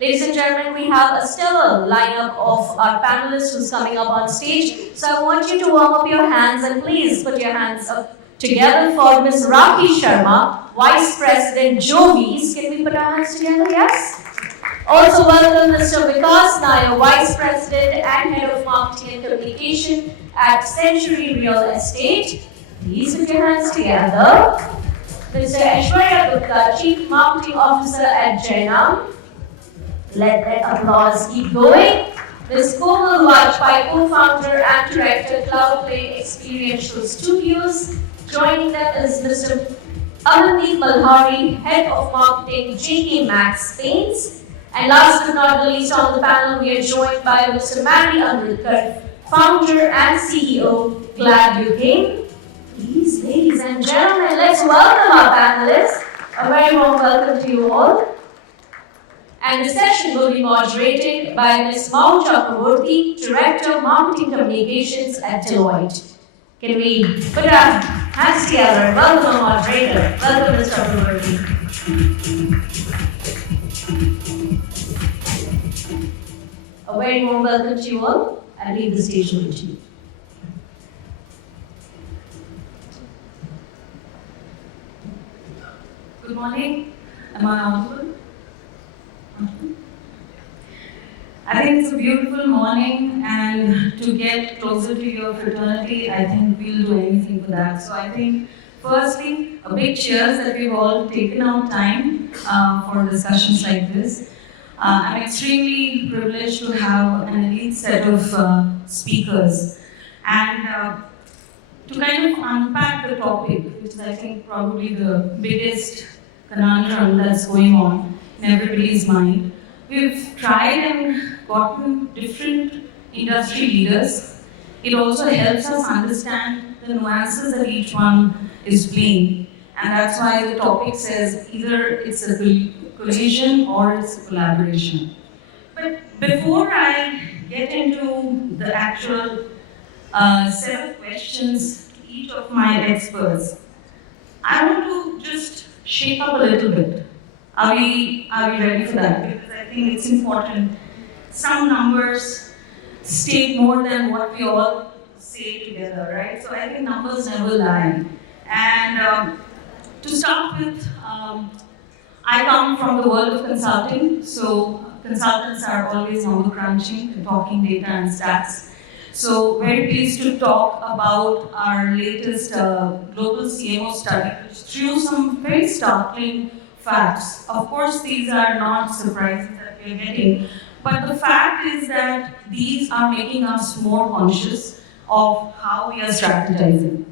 Ladies and gentlemen, we have a stellar lineup of our panelists who's coming up on stage. So I want you to warm up your hands and please put your hands up together for Ms. Rakhi Sharma, Vice President Jovees. Can we put our hands together? Yes? Also welcome Mr. Vikas, Nair, Vice President and Head of Marketing and Communication at Century Real Estate. Please put your hands together. Mr. Aishwarya Gupta, Chief Marketing Officer at Jainam. Let that applause keep going. Ms. Komal, Vajpayee, co-founder and director, CloudPlay Experiential Studios. Joining them is Mr. Amandeep Malhari, Head of Marketing, JKMaxx Paints. And last but not the least on the panel, we are joined by Mr. Maddie Amrutkar, founder and CEO, Glad You Came. Please, ladies and gentlemen, let's welcome our panelists. A very warm welcome to you all. And the session will be moderated by Ms. Chakravorty, Director of Marketing Communications at Deloitte. Can we put our hands together and welcome our moderator. Welcome, Ms. Chakravorty. A very warm welcome to you all. I leave the stage over to you. Good morning. Am I audible? I think it's a beautiful morning, and to get closer to your fraternity, I think we'll do anything for that. So I think, firstly, a big cheers that we've all taken out time for discussions like this. I'm extremely privileged to have an elite set of speakers, and to kind of unpack the topic, which is I think probably the biggest conundrum that's going on in everybody's mind. We've tried and gotten different industry leaders. It also helps us understand the nuances that each one is playing. And that's why the topic says either it's a collision or it's a collaboration. But before I get into the actual set of questions to each of my experts, I want to just shake up a little bit. Are we ready for that? Because I think it's important. Some numbers state more than what we all say together, right? So I think numbers never lie. And to start with, I come from the world of consulting. So consultants are always number crunching and talking data and stats. So very pleased to talk about our latest global CMO study, which threw some very startling facts. Of course, these are not surprises that we're getting, but the fact is that these are making us more conscious of how we are strategizing.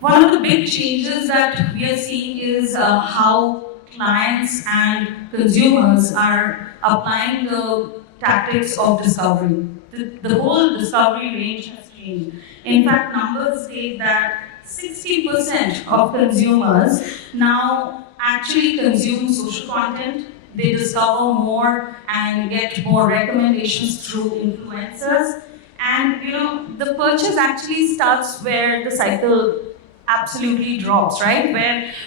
One of the big changes that we are seeing is how clients and consumers are applying the tactics of discovery. The whole discovery range has changed. In fact, numbers state that 60% of consumers now actually consume social content. They discover more and get more recommendations through influencers. And the purchase actually starts where the cycle absolutely drops, right?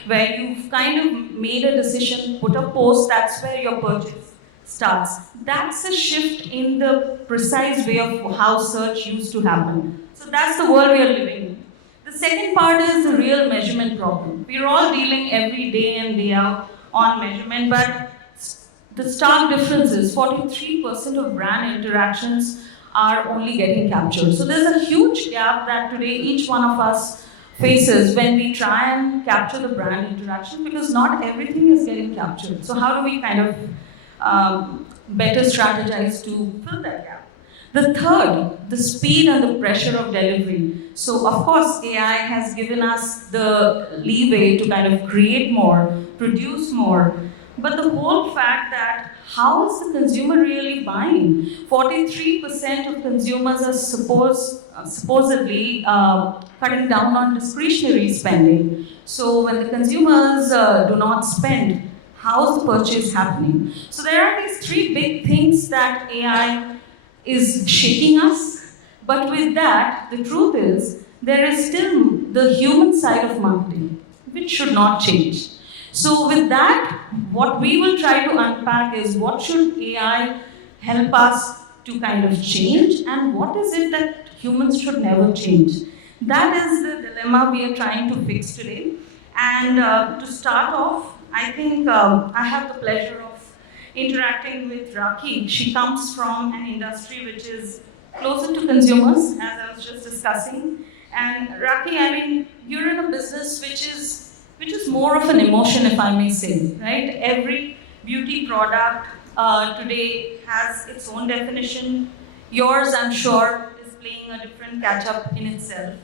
Where you've kind of made a decision, put a post, that's where your purchase starts. That's a shift in the precise way of how search used to happen. So that's the world we are living in. The second part is the real measurement problem. We're all dealing every day in, day out on measurement, but the stark difference is 43% of brand interactions are only getting captured. So there's a huge gap that today each one of us faces when we try and capture the brand interaction, because not everything is getting captured. So how do we kind of better strategize to fill that gap? The third, the speed and the pressure of delivery. So of course, AI has given us the leeway to kind of create more, produce more, but the whole fact that how is the consumer really buying? 43% of consumers are supposedly cutting down on discretionary spending. So when the consumers do not spend, how is the purchase happening? So there are these three big things that AI is shaking us. But with that, the truth is, there is still the human side of marketing, which should not change. So with that, what we will try to unpack is what should AI help us to kind of change, and what is it that humans should never change. That is the dilemma we are trying to fix today. And to start off, I think I have the pleasure of interacting with Rakhi. She comes from an industry which is closer to consumers, as I was just discussing. And Rakhi, I mean, you're in a business which is more of an emotion, if I may say, right? Every beauty product today has its own definition. Yours, I'm sure, is playing a different catch-up in itself.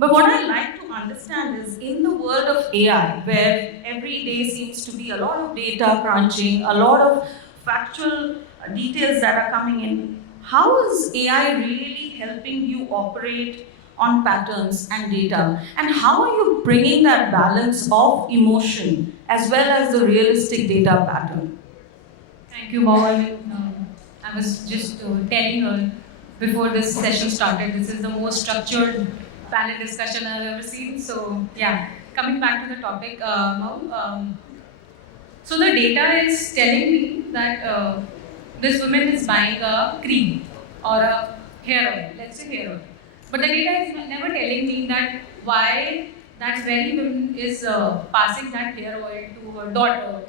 But what I like to understand is in the world of AI, where every day seems to be a lot of data crunching, a lot of factual details that are coming in, how is AI really helping you operate on patterns and data? And how are you bringing that balance of emotion as well as the realistic data pattern? Thank you, Komal. I was just telling her before this session started, this is the most structured panel discussion I've ever seen. So, yeah, coming back to the topic, so the data is telling me that this woman is buying a cream or a hair oil, let's say hair oil. But the data is never telling me that why that very woman is passing that hair oil to her daughter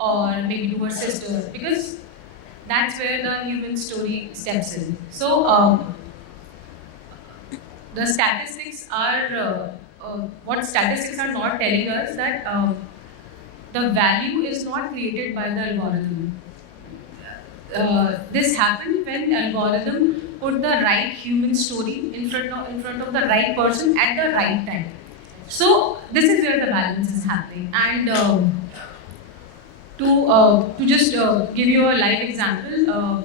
or maybe to her sister, because that's where the human story steps in. So the statistics are what statistics are not telling us that the value is not created by the algorithm. This happened when algorithm put the right human story in front of the right person at the right time. So this is where the balance is happening. And to just give you a live example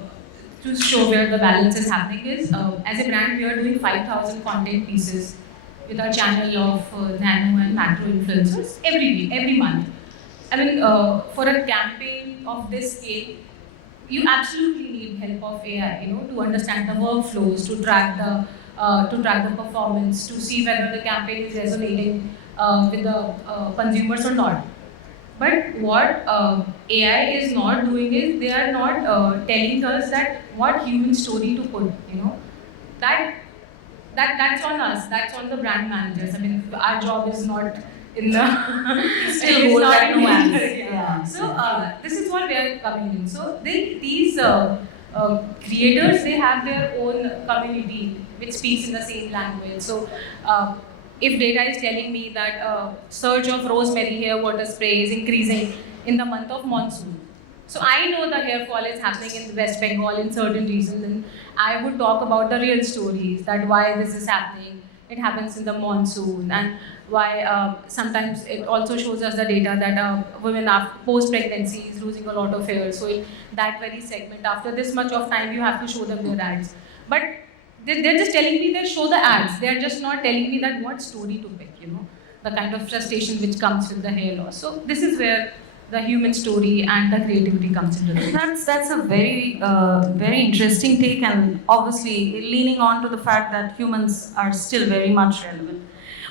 to show where the balance is happening is, as a brand, we are doing 5,000 content pieces with our channel of nano and macro influencers every week, every month. I mean, for a campaign of this scale, you absolutely need help of AI, to understand the workflows, to track the performance, to see whether the campaign is resonating with the consumers or not. But what AI is not doing is they are not telling us that what human story to put. That's on us. That's on the brand managers. I mean, our job is not in the Still it's hold not that in nuance. the- Yeah. So this is what we are coming in. So these creators, they have their own community which speaks in the same language. So if data is telling me that surge of rosemary hair water spray is increasing in the month of monsoon, so I know the hair fall is happening in West Bengal in certain regions, and I would talk about the real stories, that why this is happening. It happens in the monsoon, and why sometimes it also shows us the data that women after post-pregnancy is losing a lot of hair. So in that very segment, after this much of time, you have to show them their ads. But they're just telling me that show the ads. They're just not telling me that what story to pick, the kind of frustration which comes with the hair loss. So this is where the human story and the creativity comes into it. That's a very interesting take, and obviously leaning on to the fact that humans are still very much relevant.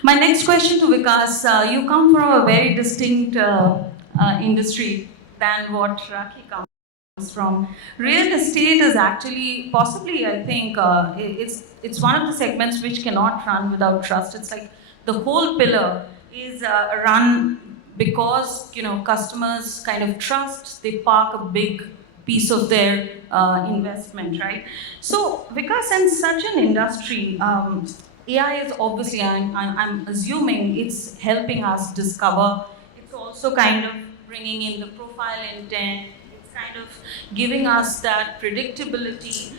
My next question to Vikas: you come from a very distinct industry than what Rakhi comes from. Real estate is actually possibly, I think, it's one of the segments which cannot run without trust. It's like the whole pillar is run because customers kind of trust. They park a big piece of their investment, right? So Vikas, in such an industry, AI is obviously, I'm assuming it's helping us discover. It's also kind of bringing in the profile intent. It's kind of giving us that predictability.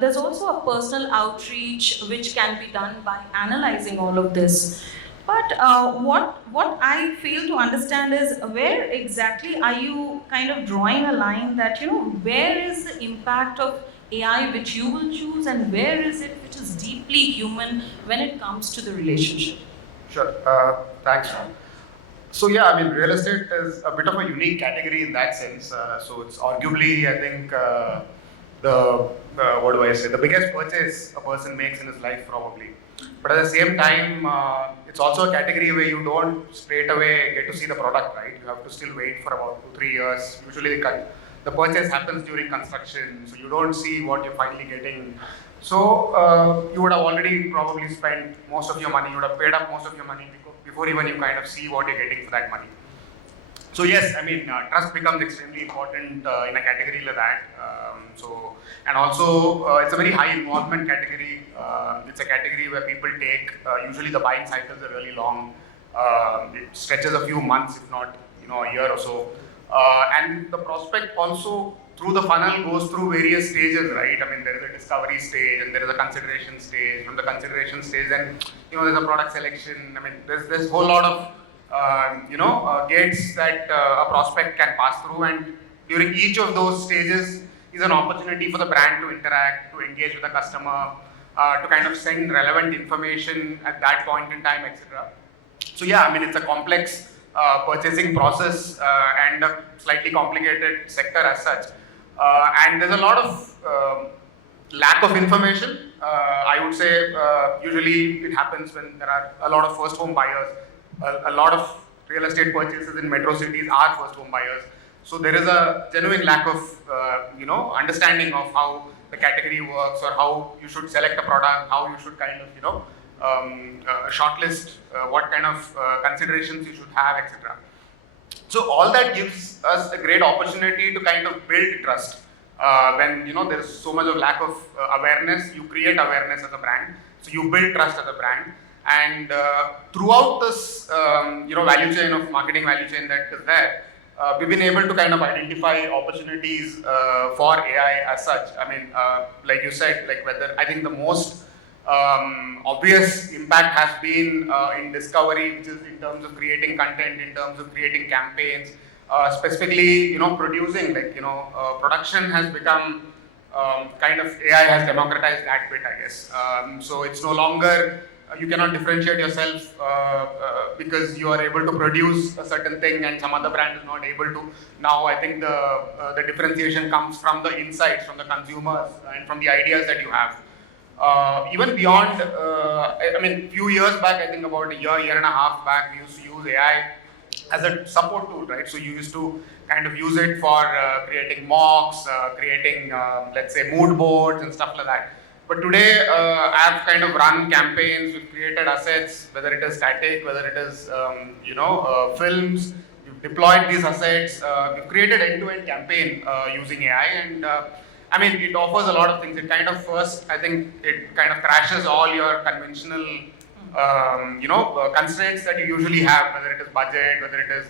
There's also a personal outreach which can be done by analyzing all of this. But what I fail to understand is where exactly are you kind of drawing a line that where is the impact of AI which you will choose, and where is it which is deeply human when it comes to the relationship? Sure. Thanks, Ram. So yeah, I mean, real estate is a bit of a unique category in that sense. So it's arguably, I think, the what do I say? The biggest purchase a person makes in his life, probably. But at the same time, it's also a category where you don't straight away get to see the product, right? You have to still wait for about 2-3 years. Usually the purchase happens during construction, so you don't see what you're finally getting. So you would have already probably spent most of your money, you would have paid up most of your money before even you kind of see what you're getting for that money. So yes, I mean, trust becomes extremely important in a category like that. And also it's a very high involvement category. It's a category where people take, usually the buying cycles are really long. It stretches a few months, if not, a year or so. And the prospect also through the funnel goes through various stages, right? I mean, there is a discovery stage and there is a consideration stage. From the consideration stage, then there's a product selection. I mean, there's a whole lot of gates that a prospect can pass through, and during each of those stages is an opportunity for the brand to interact, to engage with the customer, to kind of send relevant information at that point in time, etc. So yeah, I mean, it's a complex purchasing process and a slightly complicated sector as such. And there's a lot of lack of information. I would say usually it happens when there are a lot of first home buyers. A lot of real estate purchases in metro cities are first home buyers. So there is a genuine lack of understanding of how the category works, or how you should select a product, how you should kind of shortlist what kind of considerations you should have, etc. So all that gives us a great opportunity to kind of build trust. When there is so much of lack of awareness, you create awareness as a brand. So you build trust as a brand. And throughout this, value chain of marketing value chain that is there, we've been able to kind of identify opportunities for AI as such. I mean, like you said, like whether I think the most obvious impact has been in discovery, which is in terms of creating content, in terms of creating campaigns, specifically, producing. Production has become kind of AI has democratized that bit, I guess. So it's no longer. You cannot differentiate yourself because you are able to produce a certain thing and some other brand is not able to. Now I think the differentiation comes from the insights, from the consumers, and from the ideas that you have. Even beyond, few years back, I think about a year and a half back, we used to use AI as a support tool, right? So you used to kind of use it for creating mocks, creating, let's say, mood boards and stuff like that. But today, I've kind of run campaigns, we've created assets, whether it is static, whether it is, films, we've deployed these assets, we've created end-to-end campaign using AI, and it offers a lot of things. It kind of first, I think, it kind of crashes all your conventional, constraints that you usually have, whether it is budget, whether it is,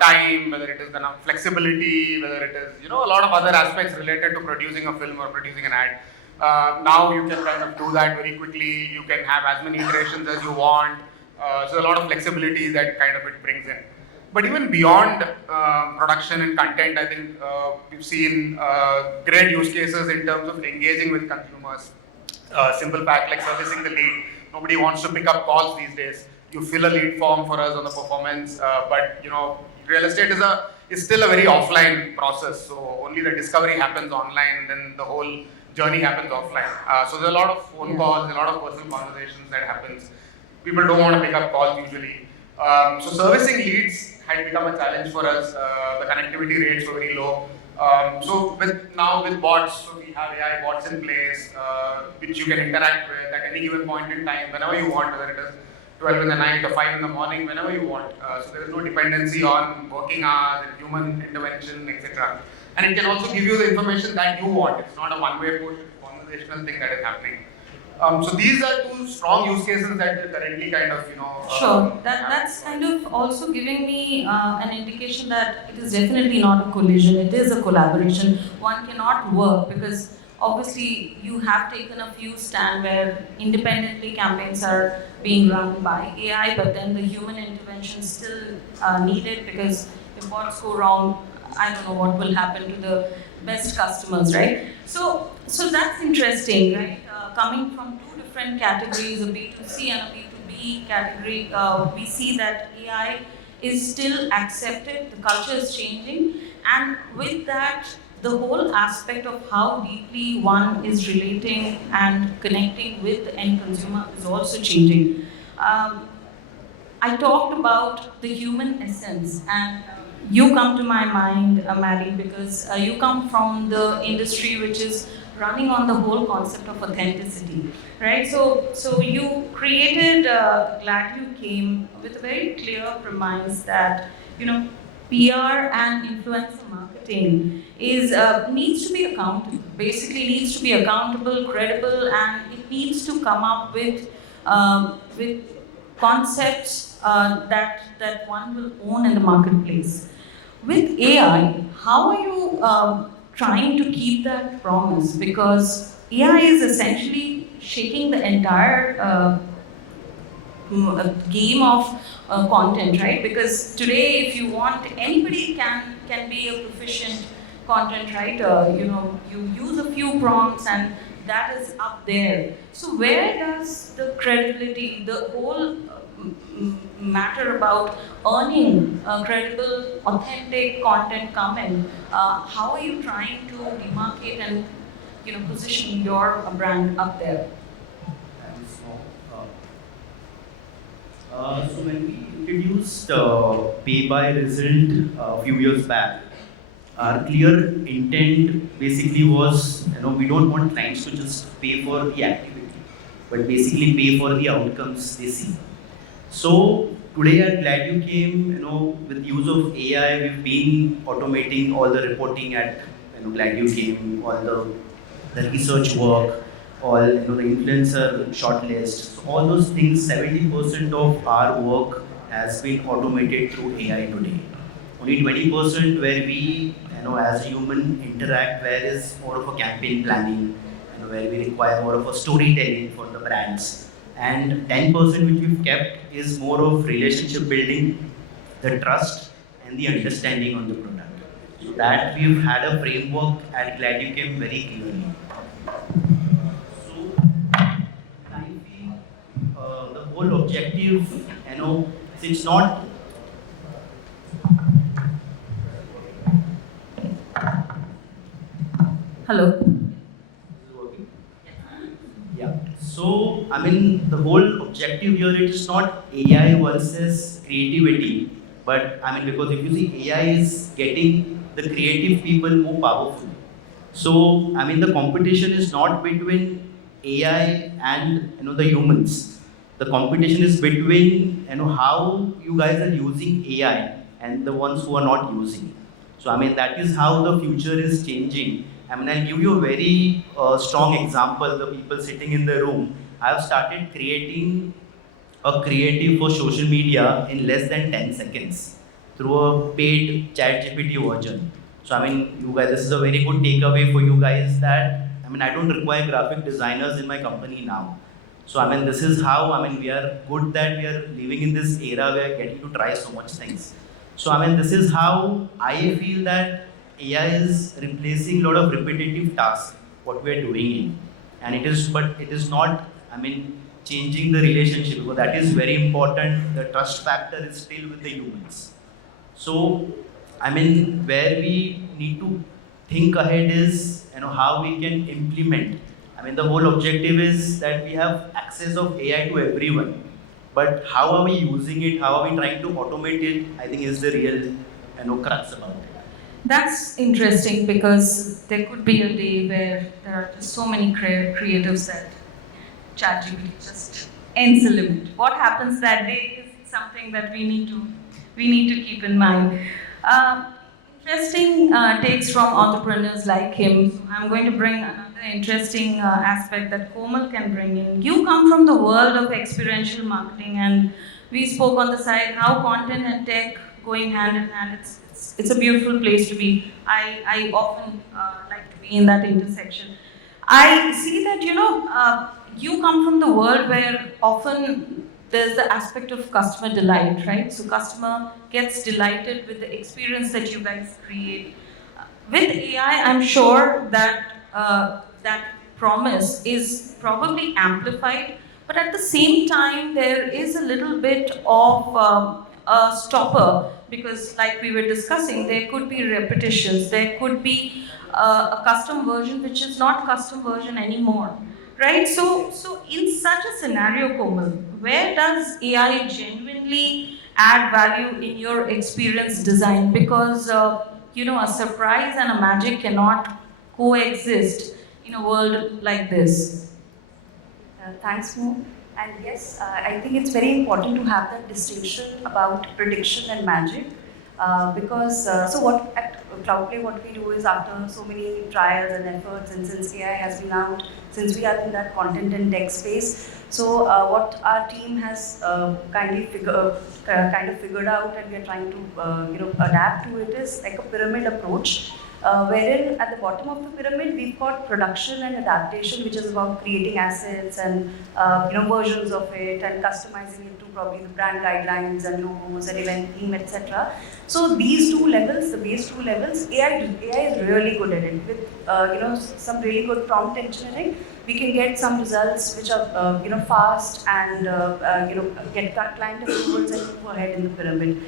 time, whether it is the flexibility, whether it is, a lot of other aspects related to producing a film or producing an ad. Now you can kind of do that very quickly. You can have as many iterations as you want. So a lot of flexibility that kind of it brings in. But even beyond production and content, I think we've seen great use cases in terms of engaging with consumers. Simple fact like servicing the lead. Nobody wants to pick up calls these days. You fill a lead form for us on the performance, but real estate is still a very offline process. So only the discovery happens online, then the whole journey happens offline. So there's a lot of phone calls, a lot of personal conversations that happens. People don't want to pick up calls usually. So servicing leads had become a challenge for us. The connectivity rates were very low. So with bots, so we have AI bots in place, which you can interact with at any given point in time, whenever you want, whether it is 12 in the night or 5 in the morning, whenever you want. So there is no dependency on working hours and human intervention, etc. And it can also give you the information that you want. It's not a one-way push, it's a conversational thing that is happening. So these are two strong use cases that we're currently kind of, Sure. That's kind of also giving me an indication that it is definitely not a collision. It is a collaboration. One cannot work because obviously you have taken a few stand where independently campaigns are being run by AI, but then the human intervention is still needed because if bots go wrong, I don't know what will happen to the best customers, right? So that's interesting, right? Coming from two different categories, a B2C and a B2B category, we see that AI is still accepted, the culture is changing, and with that, the whole aspect of how deeply one is relating and connecting with the end consumer is also changing. I talked about the human essence, and you come to my mind, Maddie, because you come from the industry which is running on the whole concept of authenticity, right? So you created Glad You Came with a very clear premise that PR and influencer marketing is needs to be accountable. Basically, needs to be accountable, credible, and it needs to come up with concepts that one will own in the marketplace. With AI, how are you trying to keep that promise? Because AI is essentially shaking the entire game of content, right? Because today, if you want, anybody can be a proficient content writer. You use a few prompts and that is up there. So where does the credibility, the whole matter about earning credible, authentic content come in? How are you trying to demarcate and position your brand up there? So when we introduced pay by result a few years back, our clear intent basically was, we don't want clients to just pay for the activity, but basically pay for the outcomes they see. So today at Glad You Came, with use of AI, we've been automating all the reporting at Glad You Came, all the research work, all the influencer shortlist. So all those things, 70% of our work has been automated through AI today. Only 20% where we, as a human interact, where is more of a campaign planning, where we require more of a storytelling for the brands. And 10% which we've kept is more of relationship building, the trust and the understanding on the product. So that we've had a framework at Glad You Came very clearly. The whole objective, it's not. Hello. Yeah. So, the whole objective here is not AI versus creativity, but because if you see, AI is getting the creative people more powerful. So, the competition is not between AI and the humans. The competition is between how you guys are using AI and the ones who are not using. So, that is how the future is changing. I'll give you a very strong example. The people sitting in the room, I've started creating a creative for social media in less than 10 seconds through a paid ChatGPT version. So, you guys, this is a very good takeaway for you guys that, I don't require graphic designers in my company now. So, this is how, we are good that we are living in this era where we are getting to try so much things. So, this is how I feel that AI is replacing a lot of repetitive tasks, what we are doing. And it is not, changing the relationship, because that is very important. The trust factor is still with the humans. So, where we need to think ahead is, how we can implement. The whole objective is that we have access of AI to everyone. But how are we using it? How are we trying to automate it? I think is the real, crux about it. That's interesting because there could be a day where there are just so many creatives that ChatGPT just ends the limit. What happens that day is something that we need to keep in mind. Interesting takes from entrepreneurs like him. I'm going to bring another interesting aspect that Komal can bring in. You come from the world of experiential marketing, and we spoke on the side how content and tech going hand in hand. It's a beautiful place to be. I often like to be in that intersection. I see that you come from the world where often there's the aspect of customer delight, right? So customer gets delighted with the experience that you guys create. With AI, I'm sure that that promise is probably amplified, but at the same time, there is a little bit of a stopper, because like we were discussing, there could be repetitions, there could be a custom version which is not custom version anymore, right? So in such a scenario, Komal, where does AI genuinely add value in your experience design? Because a surprise and a magic cannot coexist in a world like this. Thanks, Mo. And yes, I think it's very important to have that distinction about prediction and magic. So what at CloudPlay, what we do is, after so many trials and efforts, and since AI has been out, since we are in that content and tech space, so what our team has kind of figured out, and we are trying to adapt to it, is like a pyramid approach. Wherein at the bottom of the pyramid we've got production and adaptation, which is about creating assets and versions of it and customizing it to probably the brand guidelines and logos and event theme, etc. So these two levels, the base two levels, AI is really good at it. With some really good prompt engineering, we can get some results which are fast and get client approvals and move ahead in the pyramid.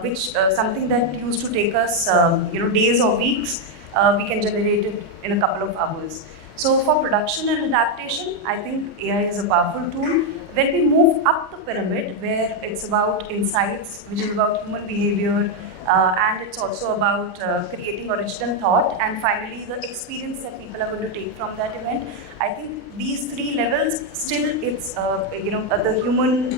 Which something that used to take us days or weeks, we can generate it in a couple of hours. So for production and adaptation, I think AI is a powerful tool. When we move up the pyramid, where it's about insights, which is about human behavior, and it's also about creating original thought, and finally the experience that people are going to take from that event, I think these three levels, still it's the human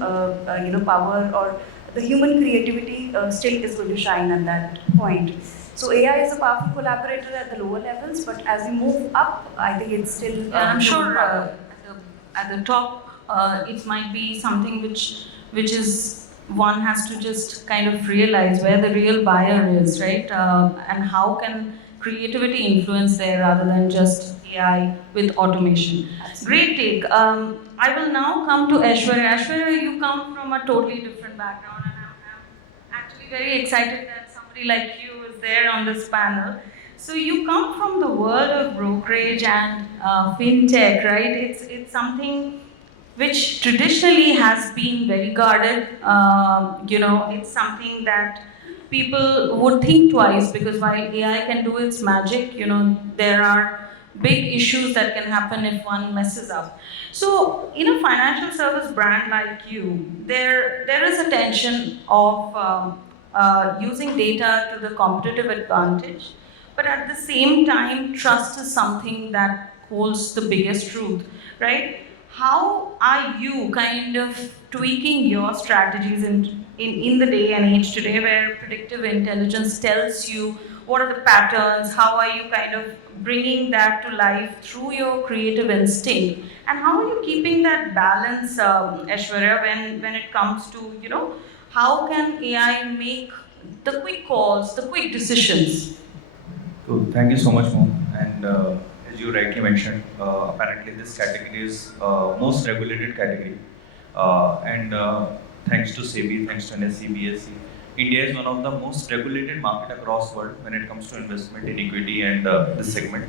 power, or the human creativity still is going to shine at that point. So AI is a powerful collaborator at the lower levels, but as we move up, I think it's still. I'm sure at the top, it might be something which is, one has to just kind of realize where the real buyer is, right? And how can creativity influence there rather than just AI with automation. Great take. I will now come to Aishwarya. Aishwarya, you come from a totally different background, and I'm actually very excited that somebody like you is there on this panel. So you come from the world of brokerage and fintech, right? It's something which traditionally has been very guarded. It's something that people would think twice, because while AI can do its magic, there are big issues that can happen if one messes up. So, in a financial service brand like you, there is a tension of using data to the competitive advantage, but at the same time, trust is something that holds the biggest truth, right? How are you kind of tweaking your strategies in the day and age today, where predictive intelligence tells you what are the patterns, how are you kind of bringing that to life through your creative instinct, and how are you keeping that balance, Aishwarya, when it comes to, how can AI make the quick calls, the quick decisions? Cool. Thank you so much, Mo. And as you rightly mentioned, apparently this category is most regulated category. And thanks to SEBI, thanks to NSE, BSE, India is one of the most regulated market across world when it comes to investment in equity and this segment.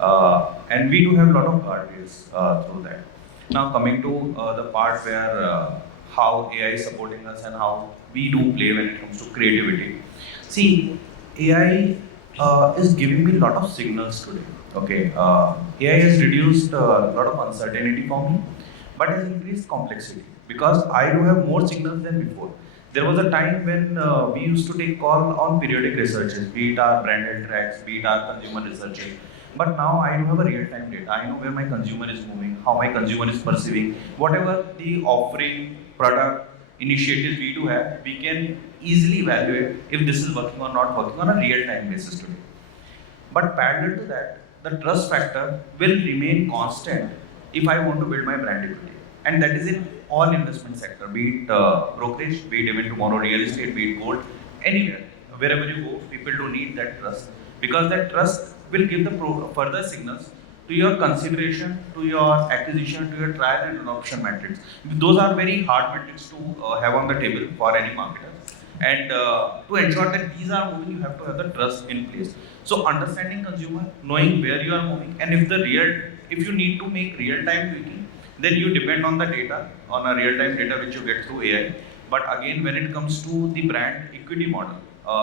And we do have a lot of guardrails through that. Now coming to the part where how AI is supporting us and how we do play when it comes to creativity. See, AI is giving me a lot of signals today. Okay, AI has reduced a lot of uncertainty for me, but has increased complexity because I do have more signals than before. There was a time when we used to take call on periodic researches, be it our brand health tracks, be it our consumer researches. But now I do have a real-time data. I know where my consumer is moving, how my consumer is perceiving. Whatever the offering, product, initiatives we do have, we can easily evaluate if this is working or not working on a real-time basis today. But parallel to that, the trust factor will remain constant if I want to build my brand equity. And that is in all investment sector, be it brokerage, be it even tomorrow real estate, be it gold, anywhere. Wherever you go, people do need that trust. Because that trust will give the further signals to your consideration, to your acquisition, to your trial and adoption metrics. Those are very hard metrics to have on the table for any marketer. And to ensure that these are moving, you have to have the trust in place. So understanding consumer, knowing where you are moving, and if you need to make real-time tweaking, then you depend on the data, on a real-time data which you get through AI. But again, when it comes to the brand equity model,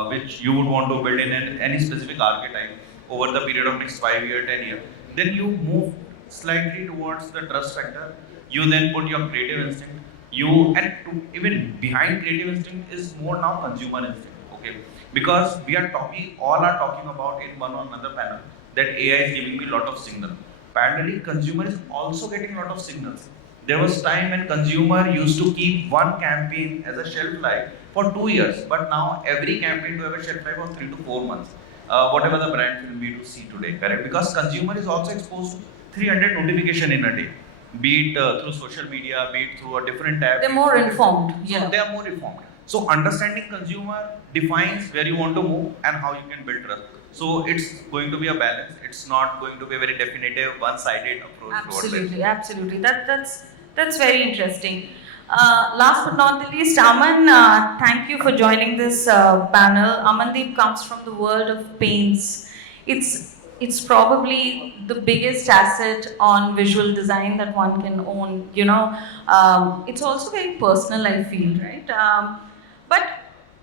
which you would want to build in any specific archetype over the period of next 5 year, 10 year, then you move slightly towards the trust factor. You then put your creative instinct. Even behind creative instinct is more now consumer instinct. Okay, because all are talking about in one or another panel that AI is giving me a lot of signal. Parallelly, consumer is also getting a lot of signals. There was time when consumer used to keep one campaign as a shelf life for 2 years, but now every campaign to have a shelf life of 3 to 4 months. Whatever the brand film we do see today, correct? Because consumer is also exposed to 300 notification in a day, be it through social media, be it through a different tab. They're more informed. Yeah. So they are more informed. So understanding consumer defines where you want to move and how you can build trust. So it's going to be a balance. It's not going to be a very definitive, one-sided approach. Absolutely, absolutely. That's very interesting. Last but not the least, Aman, thank you for joining this panel. Amandeep comes from the world of paints. It's probably the biggest asset on visual design that one can own. It's also very personal, I feel, right? But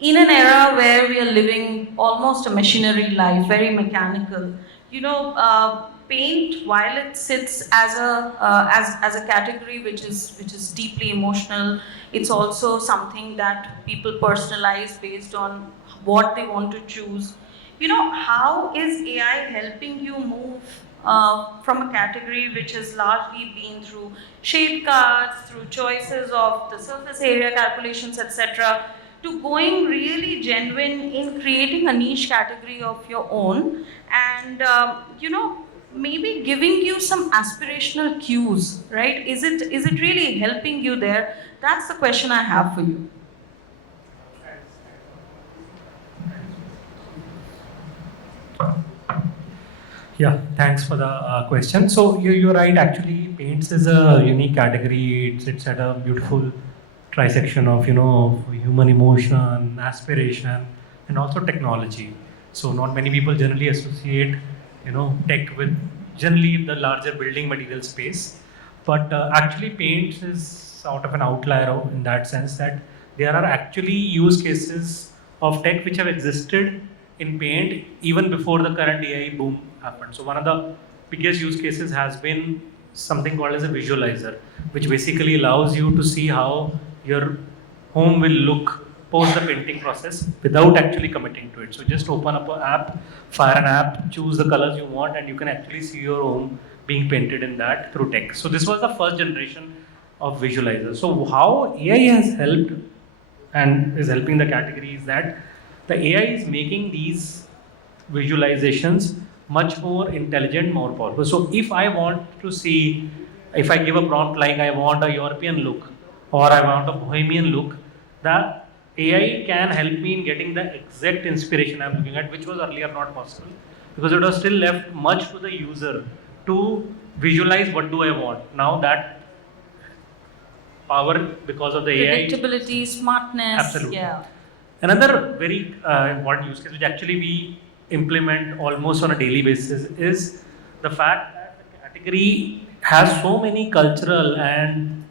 in an era where we are living almost a machinery life, very mechanical, paint, while it sits as a category which is deeply emotional, it's also something that people personalize based on what they want to choose. How is AI helping you move from a category which has largely been through shade cards, through choices of the surface area calculations, etc., to going really genuine in creating a niche category of your own and, maybe giving you some aspirational cues, right? Is it really helping you there? That's the question I have for you. Yeah, thanks for the question. So you're right, actually, paints is a unique category. It sits at a beautiful trisection of, human emotion, aspiration, and also technology. So not many people generally associate, tech with generally the larger building material space. But actually paints is sort of an outlier in that sense that there are actually use cases of tech which have existed in paint even before the current AI boom happened. So one of the biggest use cases has been something called as a visualizer, which basically allows you to see how your home will look post the painting process without actually committing to it. So just open up an app, fire an app, choose the colors you want, and you can actually see your home being painted in that through tech. So this was the first generation of visualizer. So how AI has helped and is helping the category is that the AI is making these visualizations much more intelligent, more powerful. So if I want to see, if I give a prompt like I want a European look or I want a bohemian look, the AI can help me in getting the exact inspiration I'm looking at, which was earlier not possible because it was still left much to the user to visualize what do I want. Now that power because of the AI. Predictability, smartness. Absolutely. Yeah. Another very important use case which actually we implement almost on a daily basis is the fact that the category has so many cultural and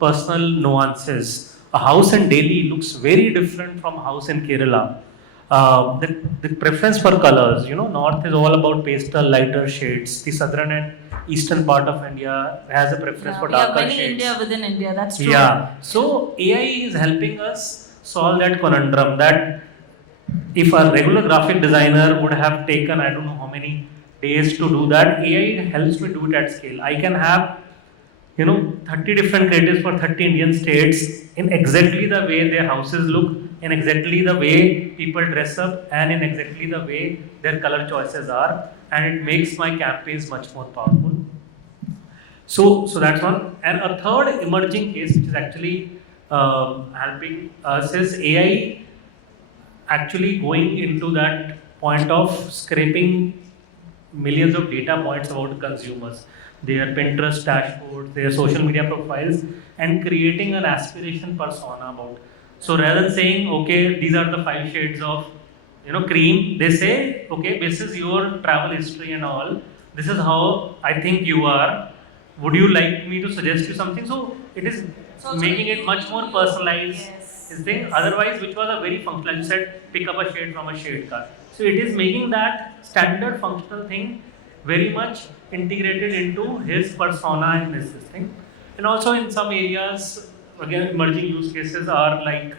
personal nuances. A house in Delhi looks very different from a house in Kerala. The preference for colors, north is all about pastel, lighter shades. The southern and eastern part of India has a preference for darker many shades. India within India, that's true. Yeah, so AI is helping us solve that conundrum that if a regular graphic designer would have taken, I don't know how many days to do that, AI helps me do it at scale. I can have 30 different creatives for 30 Indian states in exactly the way their houses look, in exactly the way people dress up, and in exactly the way their color choices are, and it makes my campaigns much more powerful. So that's one. And a third emerging case which is actually helping us is AI actually going into that point of scraping millions of data points about consumers, their Pinterest dashboards, their social media profiles, and creating an aspiration persona about. So rather than saying, okay, these are the 5 shades of cream, they say, okay, this is your travel history and all. This is how I think you are. Would you like me to suggest you something? So making it much more personalized. Yes. This thing. Otherwise, which was a very functional, you said pick up a shade from a shade card. So it is making that standard functional thing very much integrated into his persona and his thing. And also in some areas, again, emerging use cases are like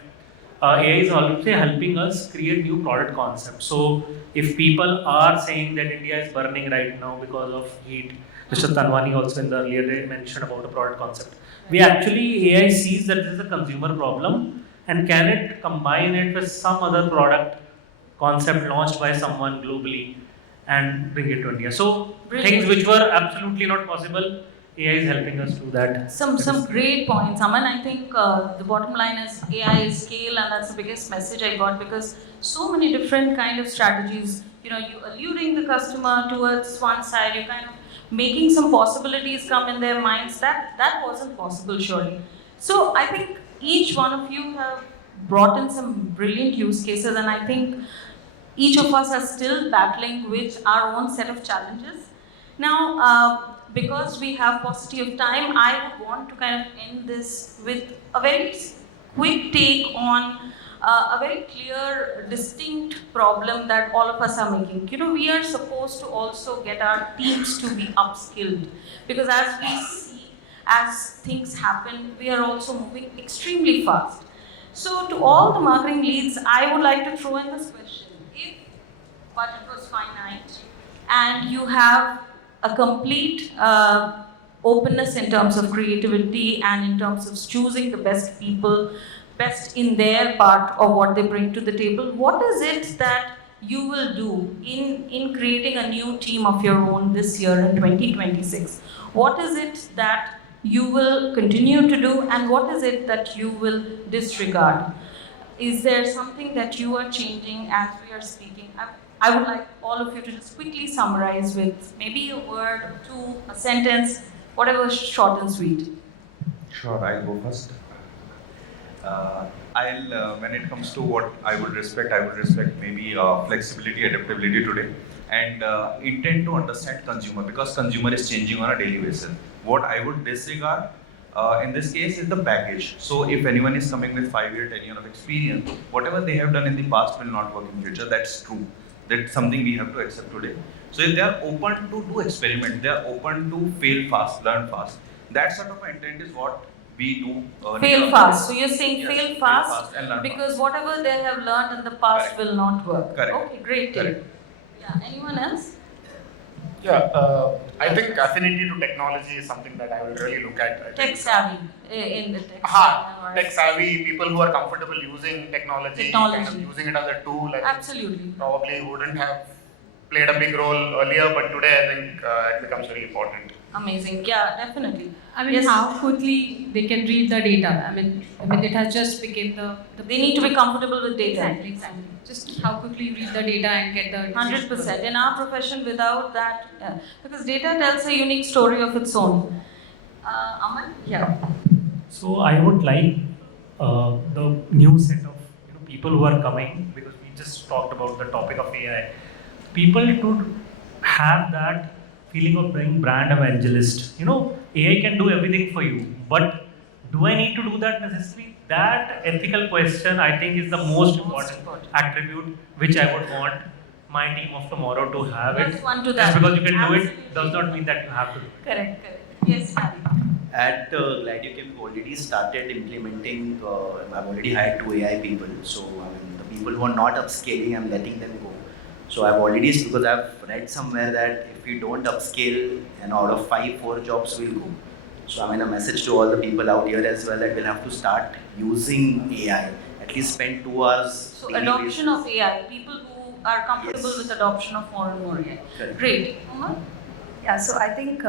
AI is also helping us create new product concepts. So if people are saying that India is burning right now because of heat, Mr. Tanwani also in the earlier day mentioned about a product concept. We actually, AI sees that this is a consumer problem and can it combine it with some other product concept launched by someone globally and bring it to India. So things which were absolutely not possible, AI is helping us do that. Some great points, Aman. I think the bottom line is AI is scale, and that's the biggest message I got, because so many different kind of strategies. You know, you alluring the customer towards one side, you kind of making some possibilities come in their minds. That wasn't possible, surely. So I think each one of you have brought in some brilliant use cases, and I think each of us are still battling with our own set of challenges. Now, because we have paucity of time, I would want to kind of end this with a very quick take on a very clear, distinct problem that all of us are making. You know, we are supposed to also get our teams to be upskilled, because as we see, as things happen, we are also moving extremely fast. So to all the marketing leads, I would like to throw in this question. If budget was finite and you have a complete openness in terms of creativity and in terms of choosing the best people, best in their part of what they bring to the table, what is it that you will do in creating a new team of your own this year in 2026? What is it that you will continue to do, and what is it that you will disregard? Is there something that you are changing as we are speaking? I would like all of you to just quickly summarize with maybe a word or two, a sentence, whatever, short and sweet. Sure, I'll go first. When it comes to what I would respect maybe flexibility, adaptability today, and intent to understand consumer, because consumer is changing on a daily basis. What I would disregard in this case is the baggage. So if anyone is coming with 5 year, 10 year of experience, whatever they have done in the past will not work in future. That's true. That's something we have to accept today. So if they are open to do experiment, they are open to fail fast, learn fast. That sort of intent is what we do. Fail fast. So you're saying yes, fail fast and learn because fast. whatever they have learned in the past Correct. will not work. Correct. Okay, great. Correct. Yeah. Anyone else? Yeah, I think affinity to technology is something that I will really look at. Tech savvy in the tech. Tech savvy, people who are comfortable using technology. Kind of using it as a tool. I think Absolutely. probably wouldn't have played a big role earlier, but today I think it becomes very important. Amazing. Yeah, definitely. I mean, Yes. how quickly they can read the data. I mean, it has just become the They need to be comfortable with data. Exactly. Just how quickly you read the data and get the 100%. In our profession, without that, because data tells a unique story of its own. Aman? Yeah. So I would like the new set of people who are coming, because we just talked about the topic of AI. People to have that feeling of being brand evangelist. AI can do everything for you, but do I need to do that necessarily? That ethical question, I think, is the most important attribute which I would want my team of tomorrow to have it. Plus one to Just that. because you can do Absolutely. it does not mean that you have to do it. Correct. Yes, Maddie. At GlideUK, we've already started implementing, I've already hired 2 AI people. So, the people who are not upscaling, I'm letting them go. So, I've already, because I've read somewhere that if we don't upscale, out of 5, 4 jobs will go. So, a message to all the people out here as well, that we'll have to start using AI. At least spend 2 hours. So daily adoption basis. of AI, people who are comfortable Yes. with adoption of more and more AI. Correct. Great. Komal? Yeah, so I think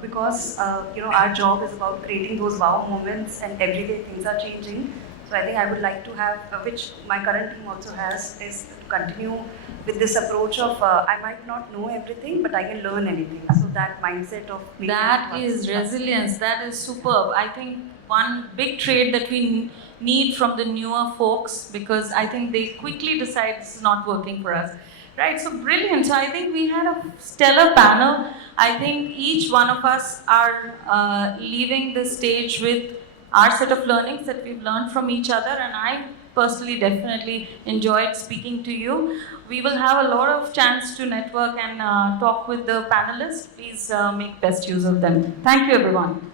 because our job is about creating those wow moments, and everyday things are changing. So I think I would like to have, which my current team also has, is to continue with this approach of I might not know everything, but I can learn anything. So that mindset of That is resilience. That is superb. I think one big trait that we need from the newer folks, because I think they quickly decide this is not working for us. Right, so brilliant. So I think we had a stellar panel. I think each one of us are leaving the stage with our set of learnings that we've learned from each other, and I personally definitely enjoyed speaking to you. We will have a lot of chance to network and talk with the panelists. Please make best use of them. Thank you, everyone.